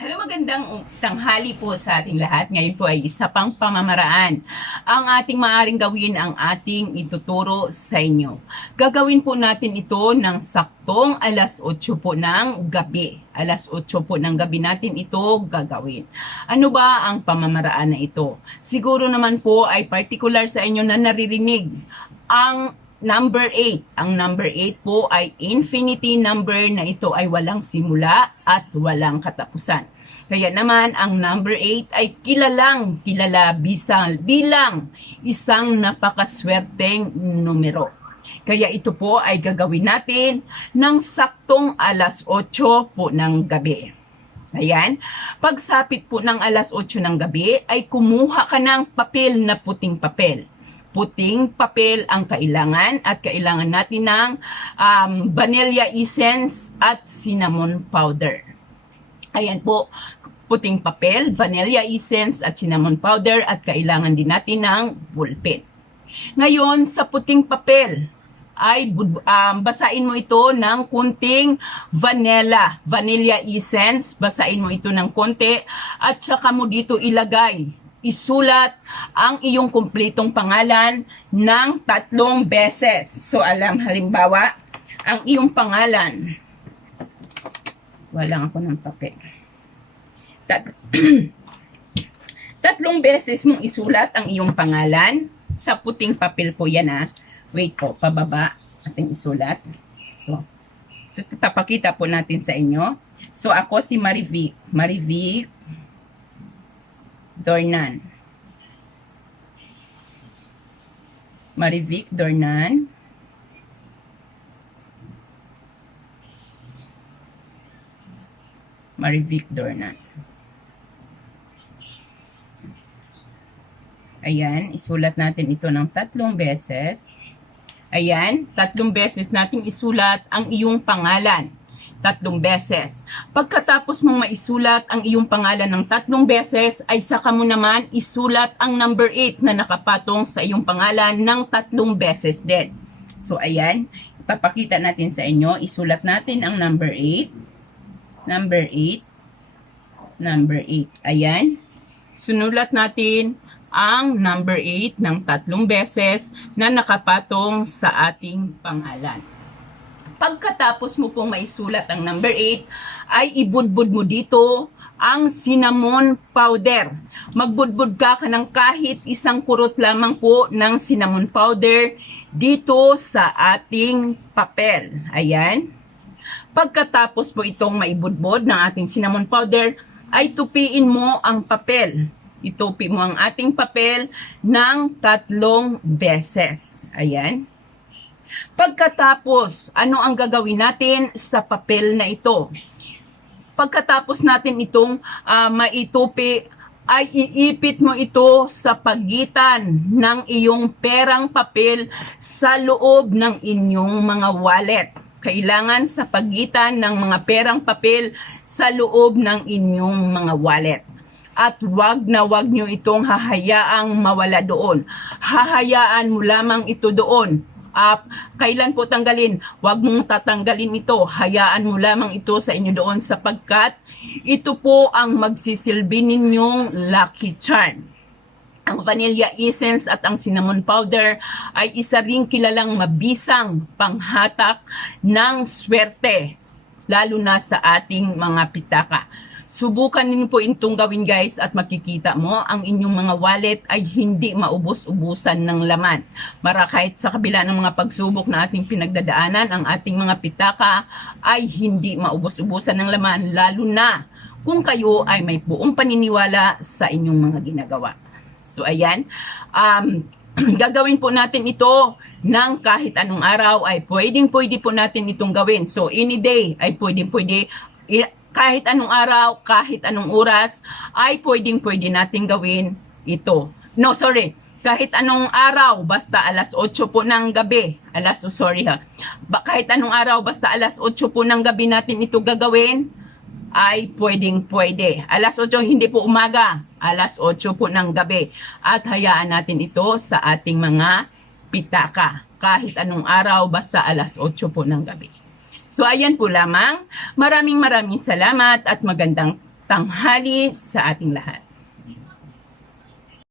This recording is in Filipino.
Hello, magandang tanghali po sa ating lahat. Ngayon po ay isa pang pamamaraan ang ating maaring gawin ang ating ituturo sa inyo. Gagawin po natin ito ng saktong alas 8 po ng gabi. Alas 8 po ng gabi natin ito gagawin. Ano ba ang pamamaraan na ito? Siguro naman po ay particular sa inyo na naririnig ang number 8. Ang number 8 po ay infinity number na ito ay walang simula at walang katapusan. Kaya naman, ang number 8 ay kilalang kilala bisang, bilang isang napakaswerteng numero. Kaya ito po ay gagawin natin ng saktong alas 8 po ng gabi. Ayan. Pagsapit po ng alas 8 ng gabi, ay kumuha ka ng papel na puting papel puting papel ang kailangan at kailangan natin ng um, vanilla essence at cinnamon powder. Ayan po, puting papel, vanilla essence at cinnamon powder at kailangan din natin ng ballpen. Ngayon, sa puting papel, ay um, basain mo ito ng kunting vanilla, vanilla essence, basain mo ito ng konti at saka mo dito ilagay isulat ang iyong kumpletong pangalan ng tatlong beses. So, alam, halimbawa, ang iyong pangalan. Walang ako ng papel. Tat tatlong beses mong isulat ang iyong pangalan. Sa puting papel po yan ha. Wait po, pababa ating isulat. So, papakita po natin sa inyo. So, ako si Marivic. Marivic Dornan. Marivic Dornan. Marivic Dornan. Ayan, isulat natin ito ng tatlong beses. Ayan, tatlong beses natin isulat ang iyong pangalan tatlong beses. Pagkatapos mong maisulat ang iyong pangalan ng tatlong beses, ay saka mo naman isulat ang number 8 na nakapatong sa iyong pangalan ng tatlong beses din. So, ayan, ipapakita natin sa inyo. Isulat natin ang number 8. Number 8. Number 8. Ayan. Sunulat natin ang number 8 ng tatlong beses na nakapatong sa ating pangalan pagkatapos mo pong maisulat ang number 8, ay ibudbud mo dito ang cinnamon powder. Magbudbud ka ka ng kahit isang kurot lamang po ng cinnamon powder dito sa ating papel. Ayan. Pagkatapos po itong maibudbud ng ating cinnamon powder, ay tupiin mo ang papel. Itupi mo ang ating papel ng tatlong beses. Ayan. Pagkatapos, ano ang gagawin natin sa papel na ito? Pagkatapos natin itong uh, maitupi, ay iipit mo ito sa pagitan ng iyong perang papel sa loob ng inyong mga wallet. Kailangan sa pagitan ng mga perang papel sa loob ng inyong mga wallet at wag na wag nyo itong hahayaang mawala doon. Hahayaan mo lamang ito doon up. Kailan po tanggalin? Huwag mong tatanggalin ito. Hayaan mo lamang ito sa inyo doon sapagkat ito po ang magsisilbi ninyong lucky charm. Ang vanilla essence at ang cinnamon powder ay isa ring kilalang mabisang panghatak ng swerte lalo na sa ating mga pitaka. Subukan niyo po itong gawin guys at makikita mo ang inyong mga wallet ay hindi maubos-ubusan ng laman. Mara kahit sa kabila ng mga pagsubok na ating pinagdadaanan, ang ating mga pitaka ay hindi maubos-ubusan ng laman lalo na kung kayo ay may buong paniniwala sa inyong mga ginagawa. So ayan, um, gagawin po natin ito ng kahit anong araw ay pwedeng pwede po natin itong gawin. So any day ay pwedeng pwede kahit anong araw, kahit anong oras, ay pwedeng pwede natin gawin ito. No, sorry. Kahit anong araw, basta alas 8 po ng gabi. Alas, oh, sorry ha. Kahit anong araw, basta alas 8 po ng gabi natin ito gagawin, ay pwedeng pwede. Alas 8, hindi po umaga. Alas 8 po ng gabi. At hayaan natin ito sa ating mga pitaka. Kahit anong araw, basta alas 8 po ng gabi. So ayan po lamang. Maraming maraming salamat at magandang tanghali sa ating lahat.